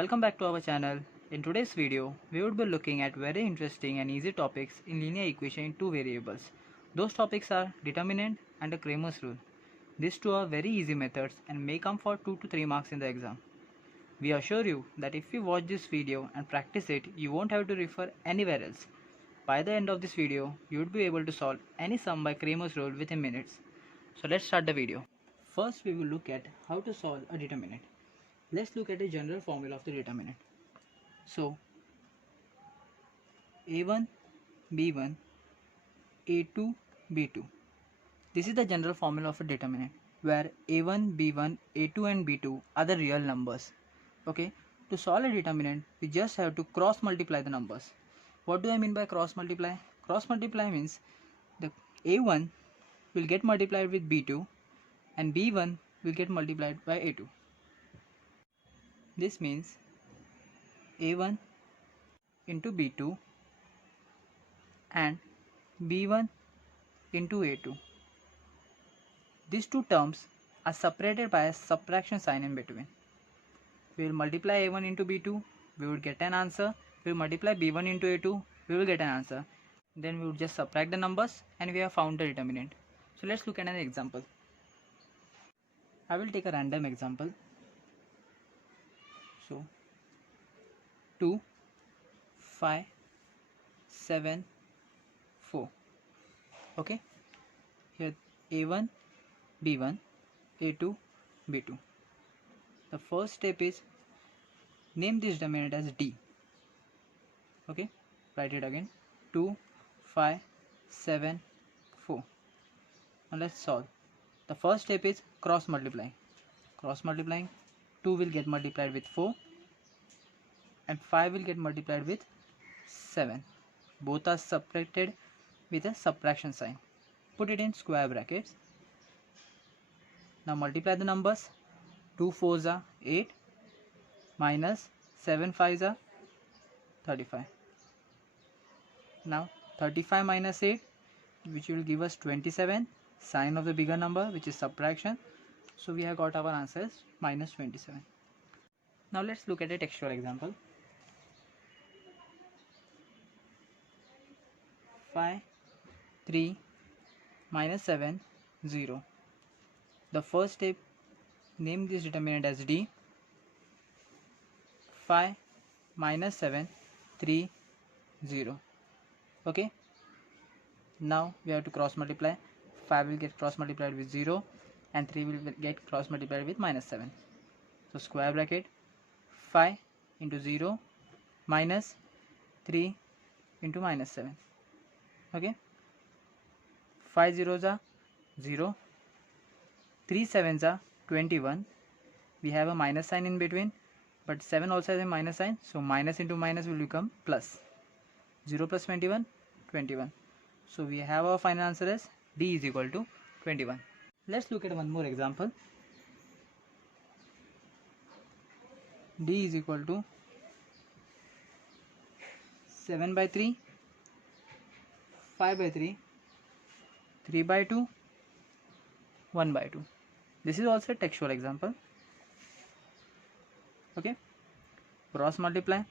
Welcome back to our channel. In today's video, we would be looking at very interesting and easy topics in linear equation in two variables. Those topics are determinant and the Cramer's rule. These two are very easy methods and may come for 2 to 3 marks in the exam. We assure you that if you watch this video and practice it, you won't have to refer anywhere else. By the end of this video, you would be able to solve any sum by Cramer's rule within minutes. So let's start the video. First, we will look at how to solve a determinant. Let's look at a general formula of the determinant. So, a1, b1, a2, b2. This is the general formula of a determinant where a1, b1, a2 and b2 are the real numbers. Okay, to solve a determinant, we just have to cross multiply the numbers. What do I mean by cross multiply? Cross multiply means the a1 will get multiplied with b2 and b1 will get multiplied by a2. This means a1 into b2 and b1 into a2. These two terms are separated by a subtraction sign in between. We will multiply a1 into b2, we would get an answer. We will multiply b1 into a2, we will get an answer. Then we would just subtract the numbers and we have found the determinant. So let's look at an example. I will take a random example. So 2, 5, 7, 4. Okay, here a1, b1, a2, b2. The first step is name this determinant as d. Okay, write it again. 2, 5, 7, 4. Now let's solve. The first step is cross multiplying. Cross multiplying, 2 will get multiplied with 4 and 5 will get multiplied with 7. Both are subtracted with a subtraction sign. Put it in square brackets. Now multiply the numbers. 2 4s are 8 minus 7 5s are 35. Now 35 minus 8, which will give us 27, sign of the bigger number, which is subtraction. So we have got our answers minus 27. Now let's look at a textual example. 5, 3, minus 7, 0. The first step, name this determinant as d. 5 minus 7, 3, 0. Okay. Now we have to cross multiply. 5 will get cross multiplied with 0 and 3 will get cross multiplied with minus 7. So square bracket, 5 into 0 minus 3 into minus 7. Okay, 5 zeros are 0, 3 sevens are 21. We have a minus sign in between, but 7 also has a minus sign, so minus into minus will become plus. 0 plus 21, 21. So we have our final answer as d is equal to 21. Let's look at one more example. D is equal to 7 by 3, 5 by 3, 3 by 2, 1 by 2. This is also a textual example. Okay, cross multiply.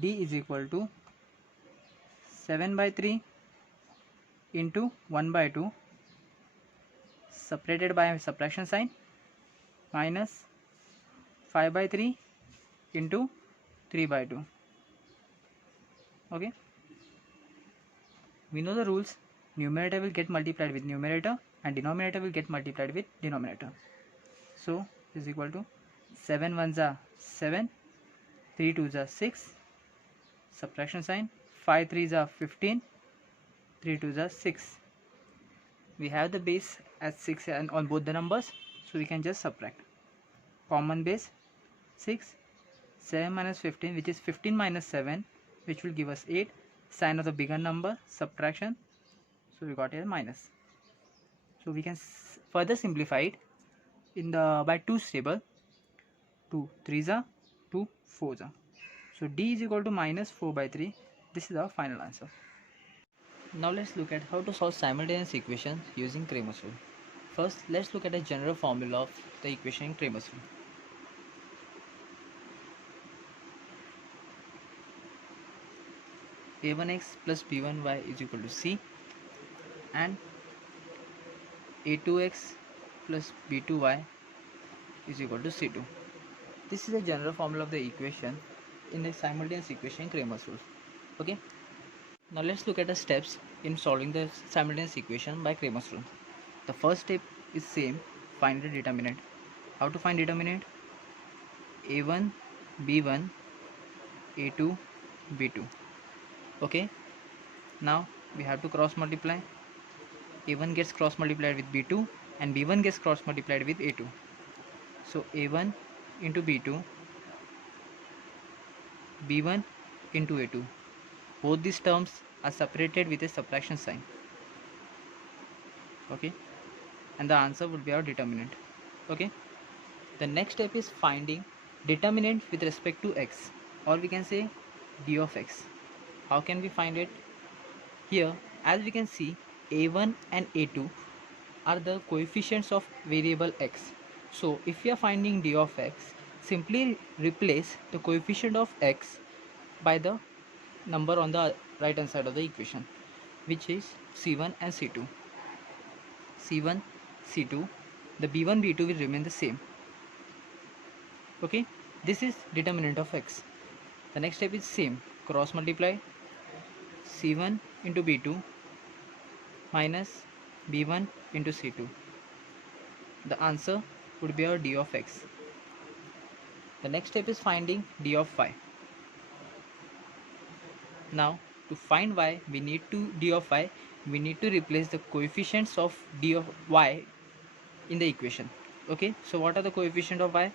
D is equal to 7 by 3 into 1 by 2 separated by a subtraction sign minus 5 by 3 into 3 by 2. Okay, we know the rules. Numerator will get multiplied with numerator and denominator will get multiplied with denominator. So is equal to 7 1s are 7, 3 2s are 6, subtraction sign, 5 3s are 15, 3 2s are 6. We have the base as 6 and on both the numbers, so we can just subtract. Common base 6, 7 minus 15, which is 15 minus 7, which will give us 8. Sign of the bigger number, subtraction, so we got a minus. So we can further simplify it in the by 2's table. 2 3s are 2 4s are. So d is equal to minus 4 by 3. This is our final answer. Now let's look at how to solve simultaneous equations using Cramer's rule. First, let's look at a general formula of the equation in Cramer's rule. a1x plus b1y is equal to c, and a2x plus b2y is equal to c2. This is a general formula of the equation in the simultaneous equation Cramer's rule. Okay. Now let's look at the steps in solving the simultaneous equation by Cramer's rule. The first step is same, find the determinant. How to find determinant? a1 b1 a2 b2. Okay. Now we have to cross multiply. a1 gets cross multiplied with b2 and b1 gets cross multiplied with a2. So a1 into b2, b1 into a2. Both these terms are separated with a subtraction sign. Okay, and the answer would be our determinant. Okay, the next step is finding determinant with respect to x, or we can say d of x. How can we find it? Here, as we can see, a1 and a2 are the coefficients of variable x. So if we are finding d of x, simply replace the coefficient of x by the number on the right hand side of the equation, which is c1 and c2. c1 c2, the b1 b2 will remain the same. Okay, this is determinant of x. The next step is same, cross multiply c1 into b2 minus b1 into c2. The answer would be our d of x. The next step is finding d of y. Now to find y, we need to replace the coefficients of d of y in the equation. Okay, so what are the coefficient of y?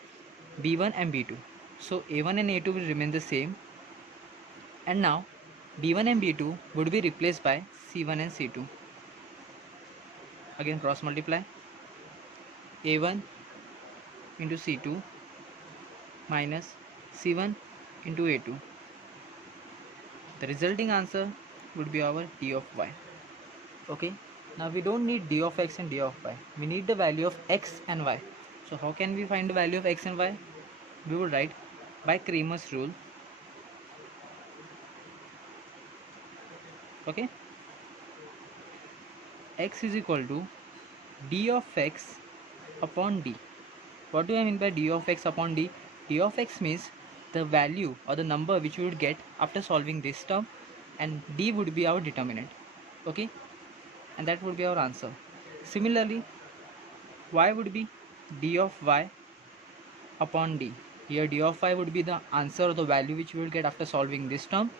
b1 and b2. So a1 and a2 will remain the same, and now b1 and b2 would be replaced by c1 and c2. Again cross multiply a1 into c2 minus c1 into a2. The resulting answer would be our d of y. Okay, now we don't need d of x and d of y, we need the value of x and y. So how can we find the value of x and y? We would write by Cramer's rule. Okay, x is equal to d of x upon d. What do I mean by d of x upon d? D of x means the value or the number which we would get after solving this term, and d would be our determinant. Okay, and that would be our answer. Similarly, y would be d of y upon d. Here d of y would be the answer or the value which we will get after solving this term,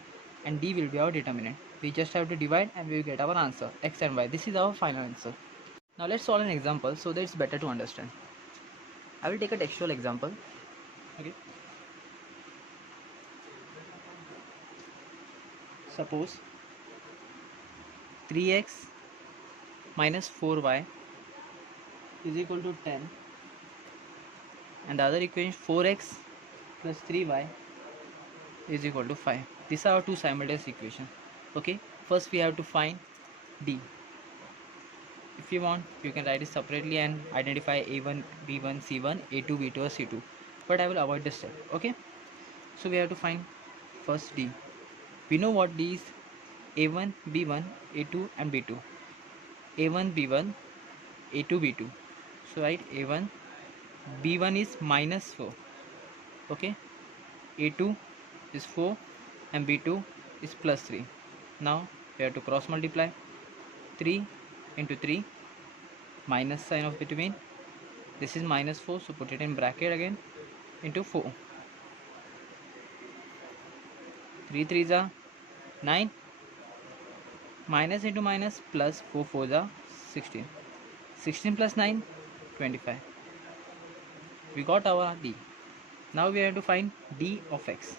and d will be our determinant. We just have to divide and we will get our answer, x and y. This is our final answer. Now let's solve an example so that it's better to understand. I will take a textual example. Okay. Suppose 3x minus 4y is equal to 10, and the other equation 4x plus 3y is equal to 5. These are our two simultaneous equations. Okay, first we have to find d. If you want, you can write it separately and identify a1 b1 c1 a2 b2 or c2, but I will avoid this step. Okay, so we have to find first d. We know what d is: a1 b1 a2 and b2. a1 b1 a2 b2. So write a1 b1 is minus 4. Okay, a2 is 4 and b2 is plus 3. Now we have to cross multiply 3 into 3, minus sign of between. This is minus 4, so put it in bracket again, into 4. 3 3s are 9, minus into minus plus 4 4s are 16. 16 plus 9, 25. We got our d. Now we have to find d of x.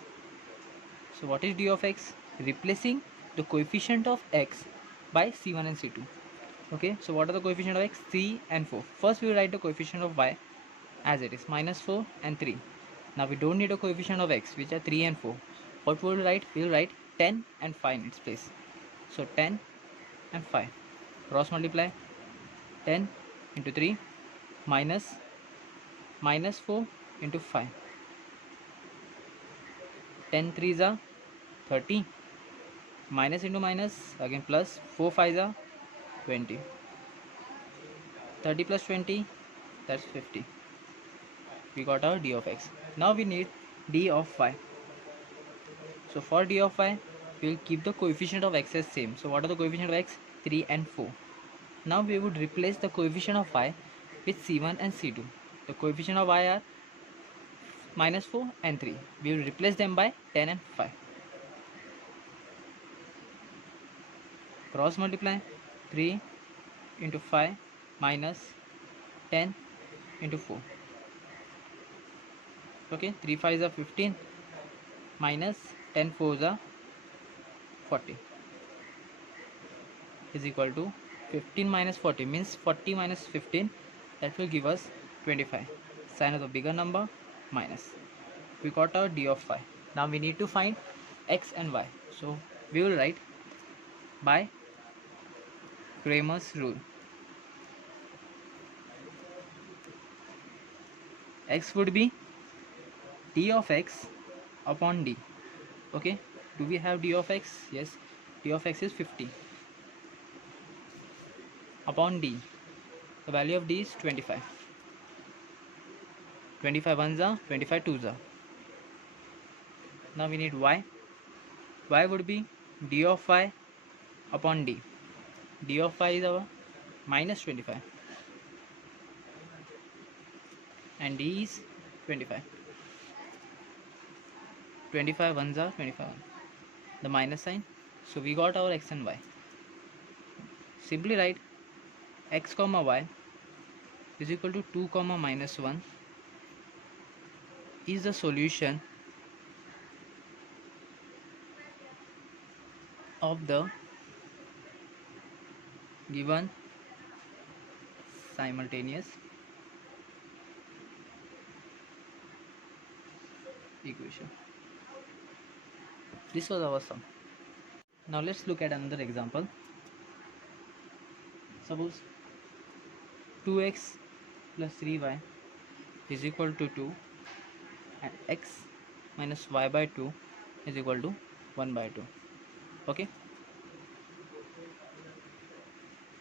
So what is d of x? Replacing the coefficient of x by c1 and c2. Okay, so what are the coefficient of x? 3 and 4. First we will write the coefficient of y as it is, minus 4 and 3. Now we don't need a coefficient of x, which are 3 and 4. What we will write? We will write 10 and 5 in its place. So 10 and 5. Cross multiply 10 into 3 minus 4 into 5. 10 3s are 30, minus into minus, again plus, 4 5s are 20, 30 plus 20, that's 50. We got our d of x. Now we need d of y. So for d of y, we will keep the coefficient of x as same. So what are the coefficient of x? 3 and 4. Now we would replace the coefficient of y with c1 and c2. The coefficient of y are minus 4 and 3. We will replace them by 10 and 5. Cross multiply, 3 into 5 minus 10 into 4. Okay, 3 5s are 15 minus 10 4s are 40 is equal to 15 minus 40 means 40 minus 15, that will give us 25. Sign of the bigger number minus. We got our d of y. Now we need to find x and y. So we will write by Cramer's rule. X would be d of x upon d. Okay, do we have d of x? Yes, d of x is 50 upon d. The value of d is 25. 25 ones are 25 twos are. Now we need y. Y would be d of y upon d. D of y is our minus 25 and d is 25. 25 ones are 25. The minus sign. So we got our x and y. Simply write x comma y is equal to 2 comma minus 1 is the solution of the given simultaneous equation. This was our sum. Now let's look at another example. Suppose 2x plus 3y is equal to 2 and x minus y by 2 is equal to 1 by 2. Okay,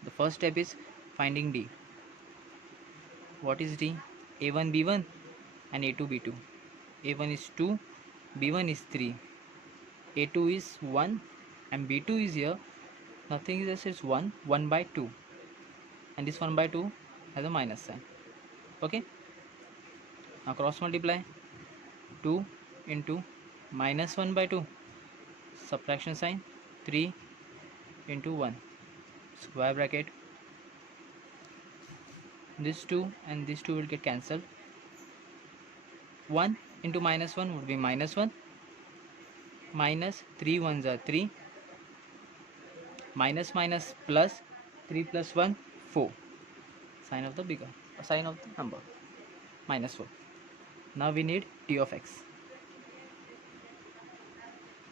the first step is finding d. What is d? a1 b1 and a2 b2. a1 is 2, b1 is 3, a2 is 1 and b2 is here. Nothing is just, it's 1 by 2, and this 1 by 2 has a minus sign. Okay, now cross multiply, 2 into minus 1 by 2, subtraction sign, 3 into 1, square bracket, this 2 and this 2 will get cancelled. 1 into minus 1 would be minus 1, minus 3 ones are 3, minus minus plus, 3 plus 1 4, sign of the bigger, sign of the number, minus 4. Now we need d of x.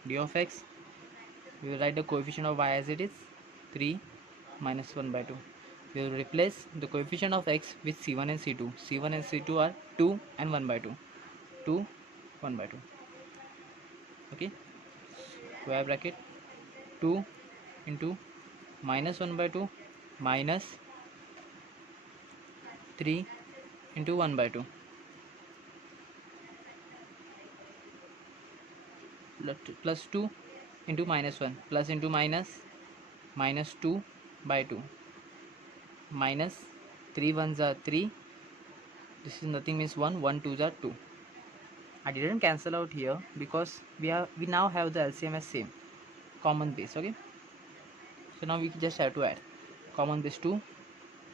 D of x, we will write the coefficient of y as it is 3 minus 1 by 2. We will replace the coefficient of x with c1 and c2. c1 and c2 are 2 and 1 by 2. 2 1 by 2. Okay, square bracket, 2 into minus 1 by 2 minus 3 into 1 by 2 plus 2 into minus 1 plus into minus, minus 2 by 2 minus 3 ones are 3, this is nothing means 1, 1 twos are 2. I didn't cancel out here because we now have the LCM as same, common base. Okay, so now we just have to add common base 2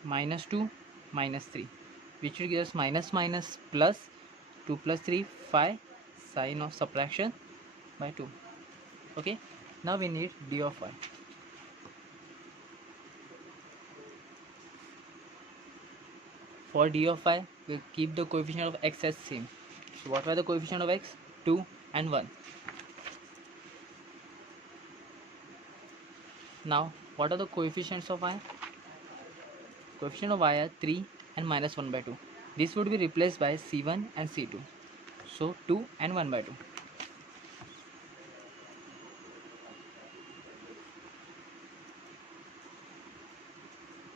minus 2 minus 3, which will give us minus minus plus, 2 plus 3 5, sign of subtraction by 2. Okay, now we need d of y. For d of y, we'll keep the coefficient of x as same. So what were the coefficient of x? 2 and 1. Now what are the coefficients of y? Coefficient of y are 3 and minus 1 by 2. This would be replaced by c1 and c2. So 2 and 1 by 2.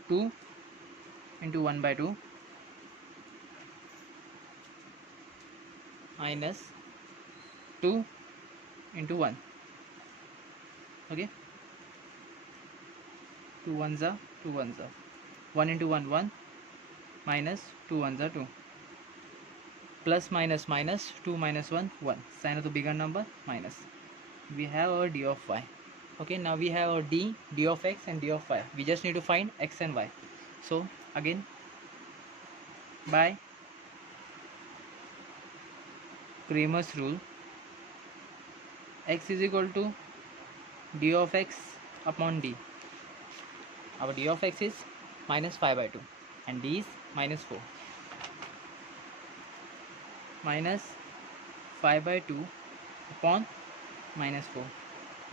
2 into 1 by 2 minus 2 into 1. Okay, 2 ones are 2 ones are 1 into 1 1 minus 2 ones are 2 plus minus minus 2 minus 1 1, sign of the bigger number minus. We have our d of y. Okay, now we have our d of x and d of y. We just need to find x and y. So again, by Cramer's rule, x is equal to d of x upon d. Our d of x is minus 5 by 2 and d is minus 4. Minus 5 by 2 upon minus 4.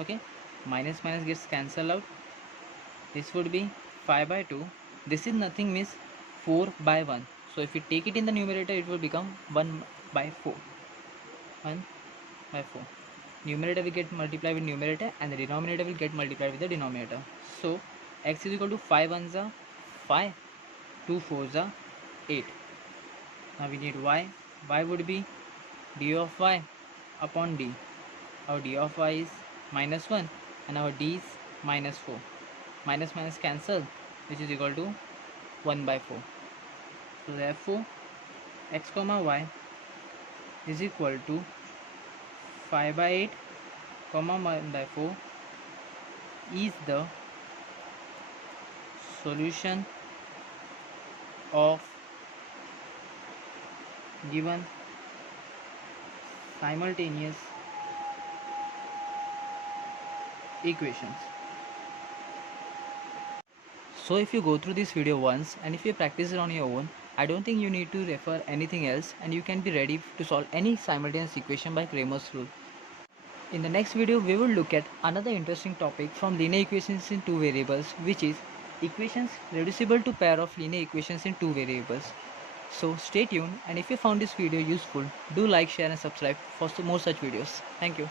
Okay, minus minus gets cancelled out. This would be 5 by 2. This is nothing, means 4 by 1. So if we take it in the numerator, it will become 1 by 4. 1 by 4. Numerator will get multiplied with numerator and the denominator will get multiplied with the denominator. So x is equal to 5 ones are 5, 2 fours are 8. Now we need y. Y would be d of y upon d. Our d of y is minus 1 and our d is minus 4. Minus minus cancel, which is equal to 1 by 4. So therefore x comma y is equal to 5 by 8 comma 1 by 4 is the solution of given simultaneous equations. So if you go through this video once and if you practice it on your own, I don't think you need to refer anything else and you can be ready to solve any simultaneous equation by Cramer's rule. In the next video, we will look at another interesting topic from linear equations in two variables, which is equations reducible to pair of linear equations in two variables. So stay tuned, and if you found this video useful, do like, share and subscribe for more such videos. Thank you.